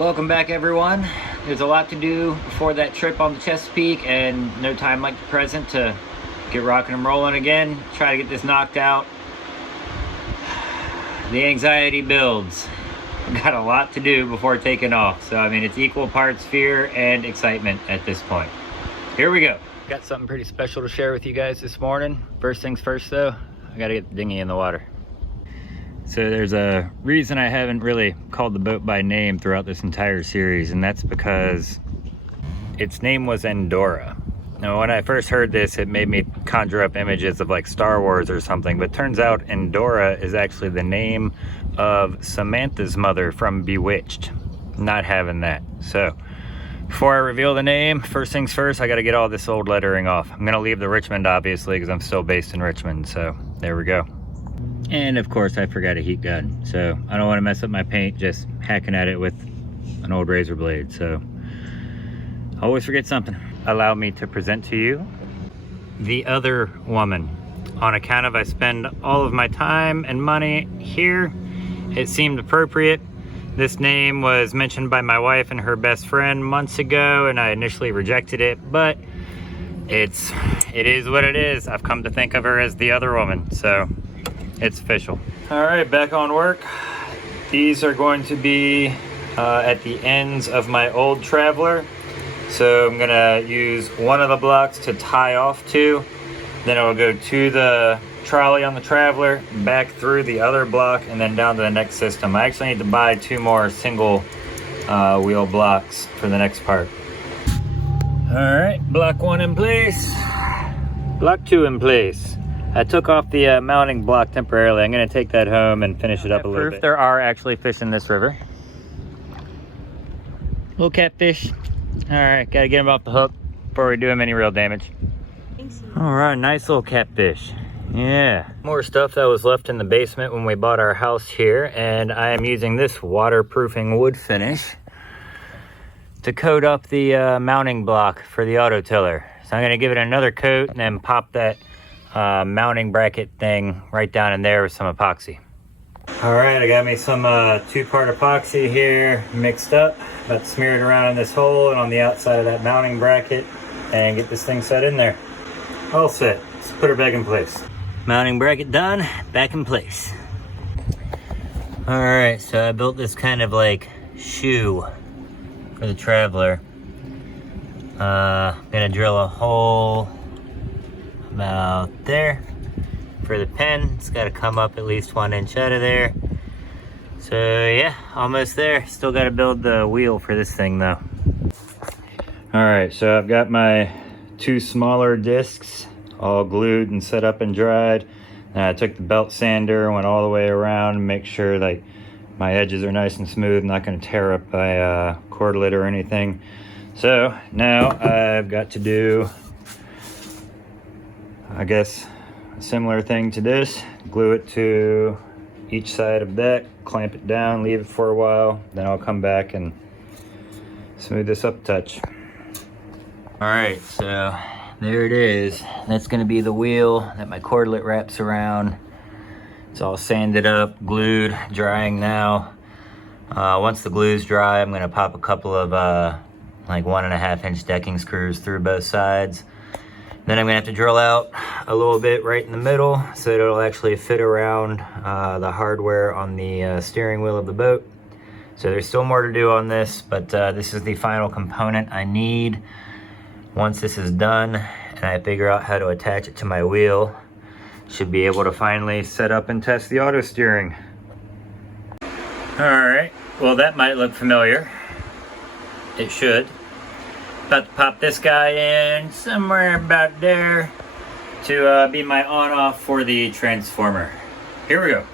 Welcome back, everyone. There's a lot to do before that trip on the Chesapeake, and no time like the present to get rocking and rolling again, try to get this knocked out. The anxiety builds. We've got a lot to do before taking off, so I mean it's equal parts fear and excitement at this point. Here we go. Got something pretty special to share with you guys this morning. First things first though, I gotta get the dinghy in the water. So there's a reason I haven't really called the boat by name throughout this entire series, and that's because its name was Endora. Now when I first heard this, it made me conjure up images of like Star Wars or something, but turns out Endora is actually the name of Samantha's mother from Bewitched. Not having that. So before I reveal the name, first things first, I gotta get all this old lettering off. I'm gonna leave the Richmond obviously because I'm still based in Richmond, so there we go. And of course I forgot a heat gun, so I don't want to mess up my paint just hacking at it with an old razor blade, so always forget something. Allow me to present to you the other woman. On account of I spend all of my time and money here, it seemed appropriate. This name was mentioned by my wife and her best friend months ago, and I initially rejected it, but it is what it is. I've come to think of her as the other woman, so it's official. All right, back on work. These are going to be at the ends of my old Traveler. So I'm gonna use one of the blocks to tie off to, then it will go to the trolley on the Traveler, back through the other block, and then down to the next system. I actually need to buy 2 more single wheel blocks for the next part. All right, block 1 in place, block 2 in place. I took off the mounting block temporarily. I'm gonna take that home and finish it up a little bit. There are actually fish in this river. Little catfish. All right, gotta get them off the hook before we do them any real damage. All right, nice little catfish. Yeah. More stuff that was left in the basement when we bought our house here, and I am using this waterproofing wood finish to coat up the mounting block for the auto tiller. So I'm gonna give it another coat and then pop that mounting bracket thing right down in there with some epoxy. All right, I got me some 2-part epoxy here mixed up. About to smear it around in this hole and on the outside of that mounting bracket and get this thing set in there. All set. Let's put her back in place. Mounting bracket done, back in place. All right, so I built this kind of like shoe for the Traveler. Gonna drill a hole about there for the pen. It's got to come up at least 1 inch out of there. So yeah, almost there. Still got to build the wheel for this thing though. All right, so I've got my 2 smaller discs all glued and set up and dried. And I took the belt sander, went all the way around and make sure like my edges are nice and smooth, not going to tear up my cordlet or anything. So now I've got to do, I guess, a similar thing to this. Glue it to each side of that, clamp it down, leave it for a while, then I'll come back and smooth this up a touch. All right, so there it is. That's gonna be the wheel that my cordlet wraps around. It's all sanded up, glued, drying now. Once the glue's dry, I'm gonna pop a couple of like 1.5 inch decking screws through both sides. Then I'm gonna have to drill out a little bit right in the middle so that it'll actually fit around the hardware on the steering wheel of the boat. So there's still more to do on this, but this is the final component I need. Once this is done and I figure out how to attach it to my wheel, should be able to finally set up and test the auto steering. All right, well that might look familiar. It should. About to pop this guy in somewhere about there to be my on-off for the transformer. Here we go.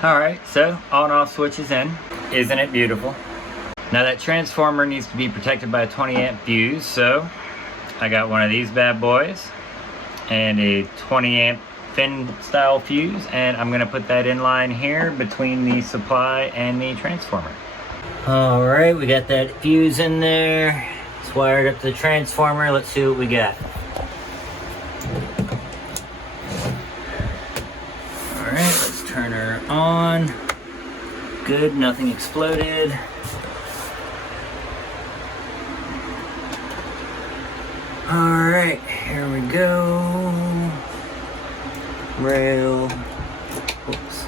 All right, so on-off switch is in. Isn't it beautiful? Now that transformer needs to be protected by a 20 amp fuse, so I got one of these bad boys and a 20 amp fin style fuse, and I'm gonna put that in line here between the supply and the transformer. All right, we got that fuse in there. It's wired up to the transformer. Let's see what we got. All right, let's turn her on. Good, nothing exploded. All right, here we go. Rail, oops,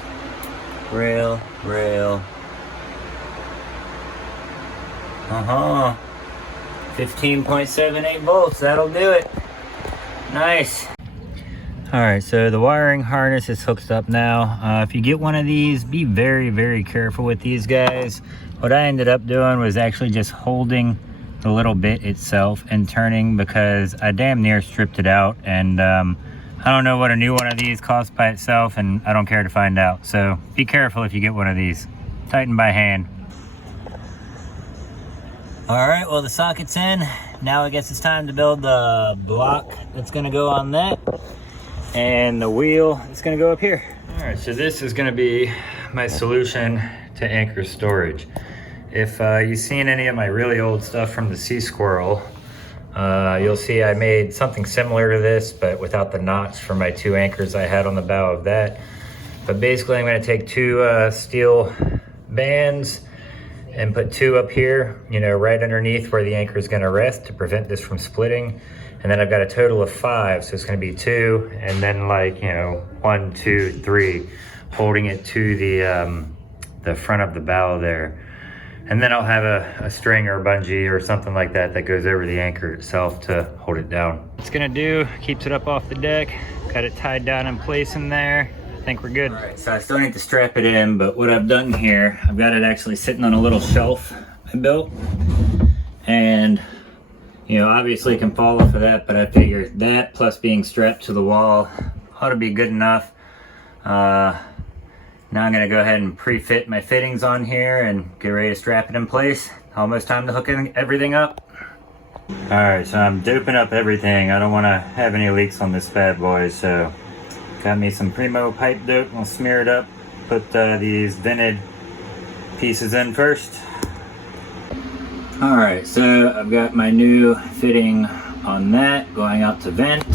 rail. 15.78 volts, that'll do it. Nice. All right, so the wiring harness is hooked up now. If you get one of these, be very, very careful with these guys. What I ended up doing was actually just holding the little bit itself and turning, because I damn near stripped it out, and I don't know what a new one of these costs by itself, and I don't care to find out. So be careful if you get one of these. Tighten by hand. All right, well, the socket's in. Now I guess it's time to build the block that's gonna go on that, and the wheel that's gonna go up here. All right, so this is gonna be my solution to anchor storage. If you've seen any of my really old stuff from the Sea Squirrel, you'll see I made something similar to this, but without the knots for my 2 anchors I had on the bow of that. But basically I'm gonna take 2 steel bands and put 2 up here, you know, right underneath where the anchor is gonna rest to prevent this from splitting. And then I've got a total of 5, so it's gonna be 2, and then like, you know, 1, 2, 3, holding it to the front of the bow there. And then I'll have a string or a bungee or something like that that goes over the anchor itself to hold it down. It's gonna do, keeps it up off the deck. Got it tied down in place in there. I think we're good. All right, so I still need to strap it in, but what I've done here, I've got it actually sitting on a little shelf I built. And, you know, obviously it can fall off of that, but I figured that plus being strapped to the wall ought to be good enough. Now I'm gonna go ahead and pre-fit my fittings on here and get ready to strap it in place. Almost time to hook everything up. All right, so I'm doping up everything. I don't wanna have any leaks on this bad boy, so got me some Primo pipe dope. I'll smear it up, put these vented pieces in first. All right, so I've got my new fitting on that going out to vent.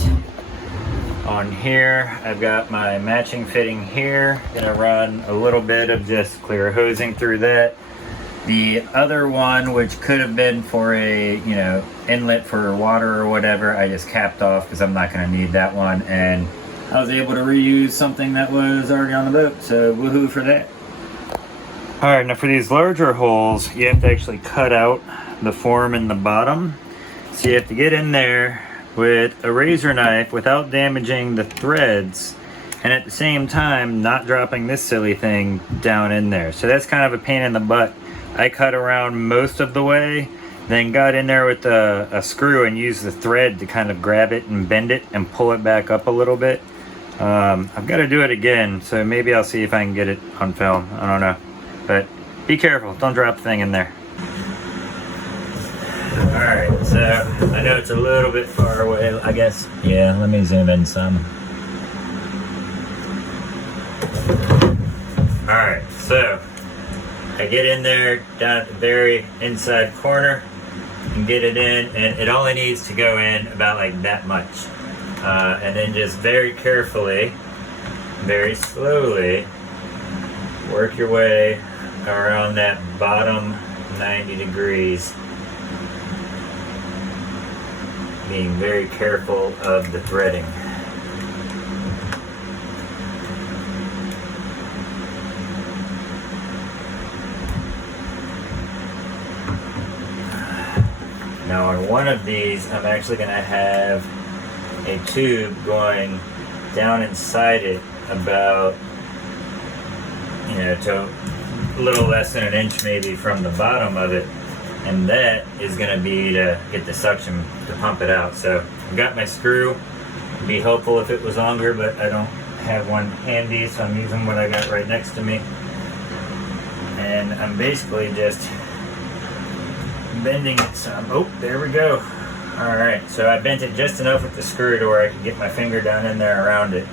On here, I've got my matching fitting here. Gonna run a little bit of just clear hosing through that. The other one, which could have been for a, you know, inlet for water or whatever, I just capped off because I'm not gonna need that one. And I was able to reuse something that was already on the boat, so woohoo for that. All right, now for these larger holes, you have to actually cut out the form in the bottom. So you have to get in there with a razor knife without damaging the threads, and at the same time not dropping this silly thing down in there. So that's kind of a pain in the butt. I cut around most of the way, then got in there with a screw and used the thread to kind of grab it and bend it and pull it back up a little bit. I've got to do it again, so maybe I'll see if I can get it on film. I don't know, but be careful, don't drop the thing in there. Alright, so I know it's a little bit far away, I guess. Yeah, let me zoom in some. Alright, so I get in there down at the very inside corner and get it in, and it only needs to go in about like that much. And then just very carefully, very slowly, work your way around that bottom 90 degrees. Being very careful of the threading. Now on one of these, I'm actually going to have a tube going down inside it about, you know, to a little less than an inch maybe from the bottom of it. And that is going to be to get the suction to pump it out. So I've got my screw. It'd be helpful if it was longer, but I don't have one handy, so I'm using what I got right next to me. And I'm basically just bending it some. Oh, there we go. All right, so I bent it just enough with the screw to where I can get my finger down in there around it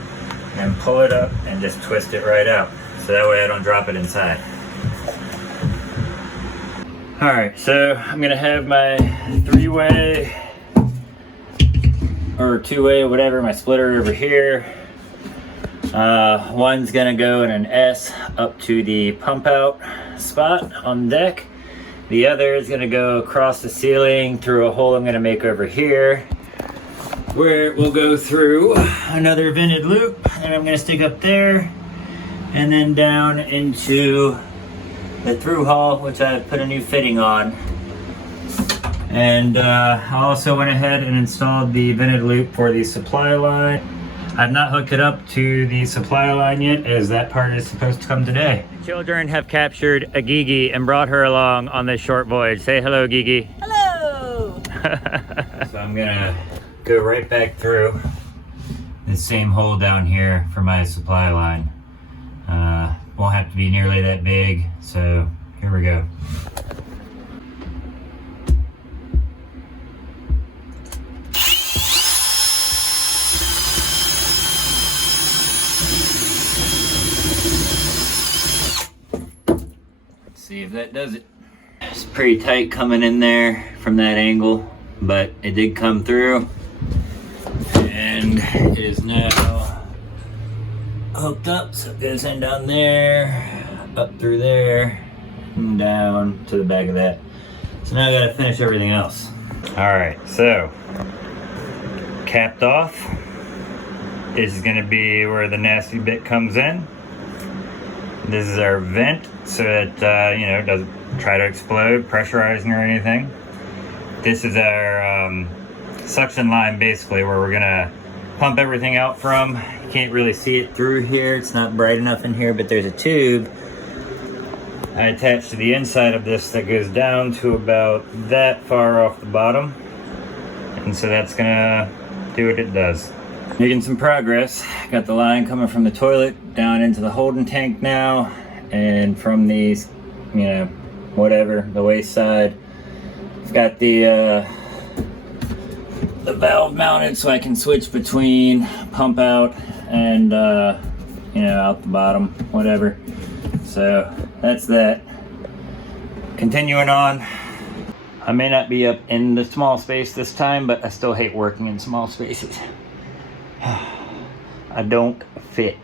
and pull it up and just twist it right out. So that way I don't drop it inside. All right, so I'm gonna have my 3-way or 2-way, whatever, my splitter over here. One's gonna go in an S up to the pump out spot on the deck. The other is gonna go across the ceiling through a hole I'm gonna make over here, where it will go through another vented loop, and I'm gonna stick up there, and then down into the through hull, which I put a new fitting on. And I also went ahead and installed the vented loop for the supply line. I've not hooked it up to the supply line yet, as that part is supposed to come today. The children have captured a Gigi and brought her along on this short voyage. Say hello, Gigi. Hello. So I'm gonna go right back through the same hole down here for my supply line. Won't have to be nearly that big, so here we go. See if that does it. It's pretty tight coming in there from that angle, but it did come through, and it is now hooked up. So it goes in down there, up through there, and down to the back of that. So now I gotta finish everything else. All right, so capped off. This is gonna be where the nasty bit comes in. This is our vent, so that you know, it doesn't try to explode, pressurizing or anything. This is our suction line, basically, where we're gonna pump everything out from. You can't really see it through here. It's not bright enough in here, but there's a tube I attached to the inside of this that goes down to about that far off the bottom. And so that's gonna do what it does. Making some progress. Got the line coming from the toilet down into the holding tank now, and from these, you know, whatever, the waste side. I've got the valve mounted so I can switch between pump out and you know, out the bottom, whatever. So that's that. Continuing on. I may not be up in the small space this time, but I still hate working in small spaces. I don't fit.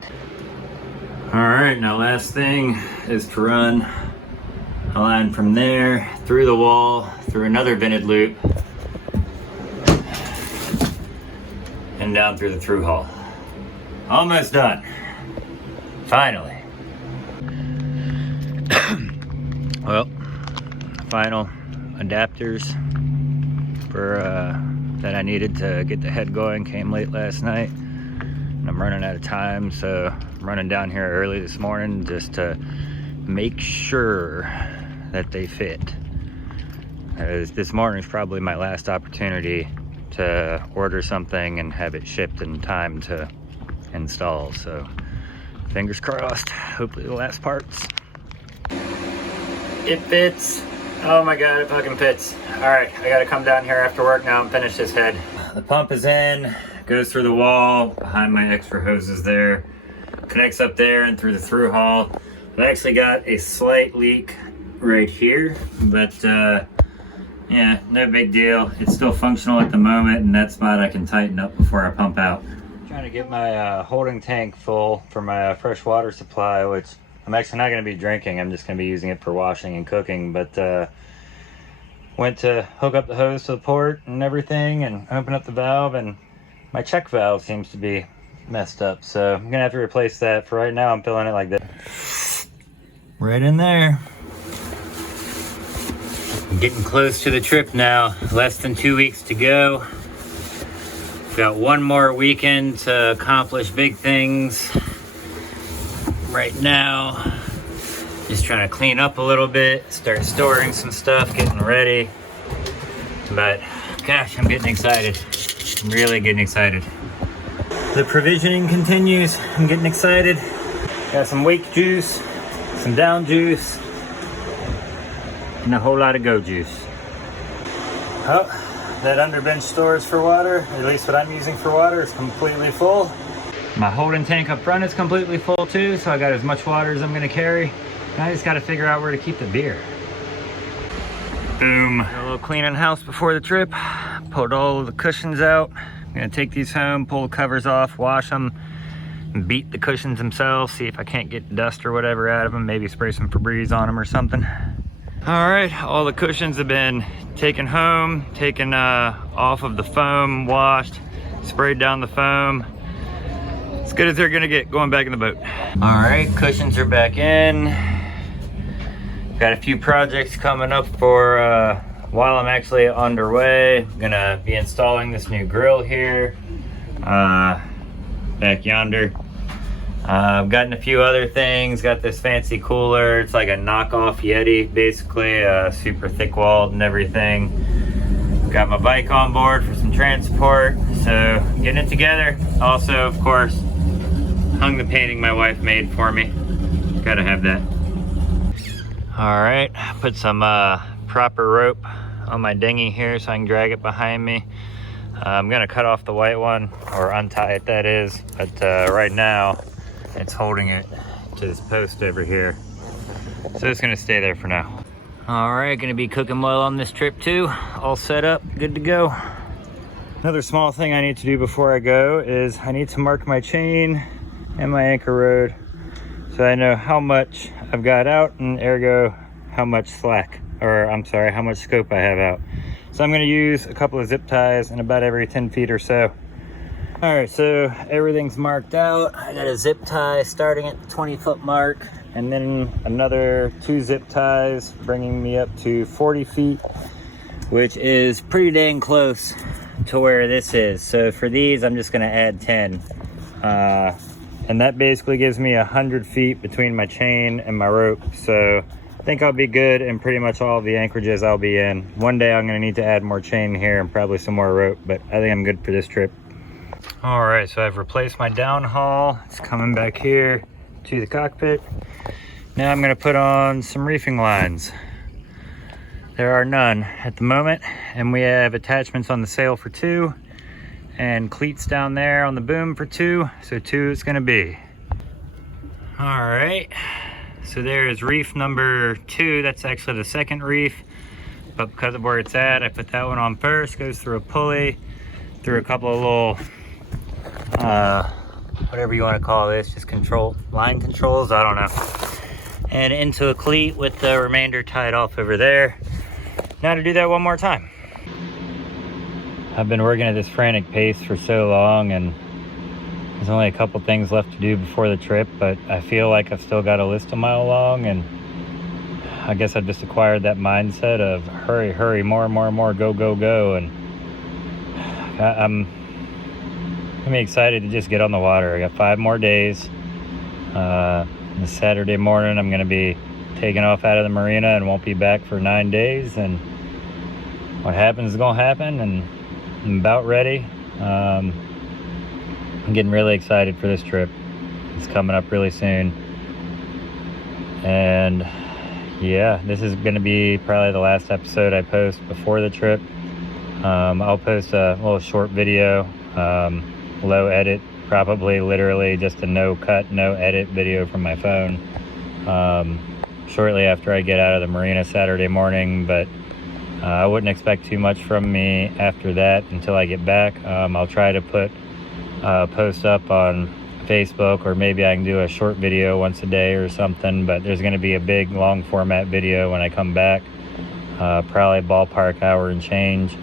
All right, now last thing is to run a line from there through the wall, through another vented loop, and down through the through hull. Almost done. Finally. Well, final adapters for that I needed to get the head going came late last night, and I'm running out of time, so I'm running down here early this morning just to make sure that they fit. As this morning is probably my last opportunity to order something and have it shipped in time to install, so fingers crossed. Hopefully the last parts. It fits. Oh my god, it fucking fits. Alright, I gotta come down here after work now and finish this head. The pump is in, goes through the wall, behind my extra hoses there, connects up there and through the through hull. I've actually got a slight leak right here, but yeah, no big deal. It's still functional at the moment, and that spot I can tighten up before I pump out. I'm trying to get my holding tank full for my fresh water supply, which I'm actually not going to be drinking. I'm just going to be using it for washing and cooking, but went to hook up the hose to the port and everything and open up the valve, and my check valve seems to be messed up, so I'm going to have to replace that. For right now, I'm filling it like that. Right in there. I'm getting close to the trip now. Less than 2 weeks to go. Got one more weekend to accomplish big things. Right now, just trying to clean up a little bit, start storing some stuff, getting ready. But gosh, I'm getting excited. I'm really getting excited. The provisioning continues. I'm getting excited. Got some wake juice, some down juice, and a whole lot of go juice. Oh, that underbench storage for water, at least what I'm using for water, is completely full. My holding tank up front is completely full too, so I got as much water as I'm gonna carry. And I just gotta figure out where to keep the beer. Boom. A little cleaning house before the trip. Pulled all of the cushions out. I'm gonna take these home, pull the covers off, wash them, beat the cushions themselves, see if I can't get dust or whatever out of them, maybe spray some Febreze on them or something. All right, all the cushions have been taken home, taken off of the foam, washed, sprayed down the foam. As good as they're gonna get going back in the boat. All right, cushions are back in. Got a few projects coming up for while I'm actually underway. I'm gonna be installing this new grill here, back yonder. I've gotten a few other things. Got this fancy cooler. It's like a knockoff Yeti, basically, super thick walled and everything. Got my bike on board for some transport, so getting it together. Also, of course, hung the painting my wife made for me. Gotta have that. All right, put some proper rope on my dinghy here so I can drag it behind me. I'm gonna cut off the white one, or untie it, that is, but right now it's holding it to this post over here, so it's gonna stay there for now. All right, gonna be cooking well on this trip too. All set up, good to go. Another small thing I need to do before I go is I need to mark my chain and my anchor rode so I know how much I've got out, and ergo how much slack, or I'm sorry, how much scope I have out. So I'm gonna use a couple of zip ties in about every 10 feet or so. All right, so everything's marked out. I got a zip tie starting at the 20-foot mark, and then another 2 zip ties bringing me up to 40 feet, which is pretty dang close to where this is. So for these, I'm just gonna add 10. And that basically gives me 100 feet between my chain and my rope. So I think I'll be good in pretty much all of the anchorages I'll be in. One day I'm gonna need to add more chain here and probably some more rope, but I think I'm good for this trip. All right, so I've replaced my downhaul. It's coming back here to the cockpit. Now I'm gonna put on some reefing lines. There are none at the moment, and we have attachments on the sail for 2 and cleats down there on the boom for 2, so 2 is gonna be. All right, so there is reef number 2. That's actually the second reef, but because of where it's at, I put that one on first. Goes through a pulley, through a couple of little, whatever you wanna call this, just line controls, I don't know. And into a cleat with the remainder tied off over there. Now to do that one more time. I've been working at this frantic pace for so long, and there's only a couple things left to do before the trip, but I feel like I've still got a list a mile long, and I guess I've just acquired that mindset of hurry, hurry, more, go, go, go, and I'm excited to just get on the water. I got 5 more days. This Saturday morning, I'm gonna be taking off out of the marina and won't be back for 9 days, and what happens is gonna happen, and I'm about ready. I'm getting really excited for this trip. It's coming up really soon. And yeah, this is gonna be probably the last episode I post before the trip. I'll post a little short video, low edit, probably literally just a no cut, no edit video from my phone, shortly after I get out of the marina Saturday morning, but I wouldn't expect too much from me after that until I get back. I'll try to put a post up on Facebook, or maybe I can do a short video once a day or something, but there's going to be a big long format video when I come back, probably ballpark hour and change.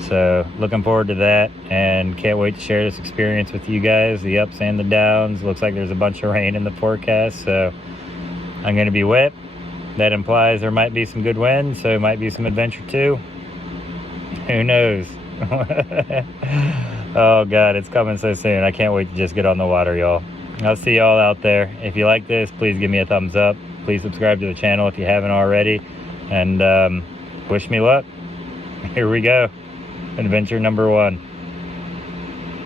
So looking forward to that, and can't wait to share this experience with you guys, the ups and the downs. Looks like there's a bunch of rain in the forecast, so I'm going to be wet. That implies there might be some good wind, so it might be some adventure too. Who knows? Oh God, it's coming so soon. I can't wait to just get on the water, y'all. I'll see y'all out there. If you like this, please give me a thumbs up. Please subscribe to the channel if you haven't already. And wish me luck. Here we go. Adventure number 1.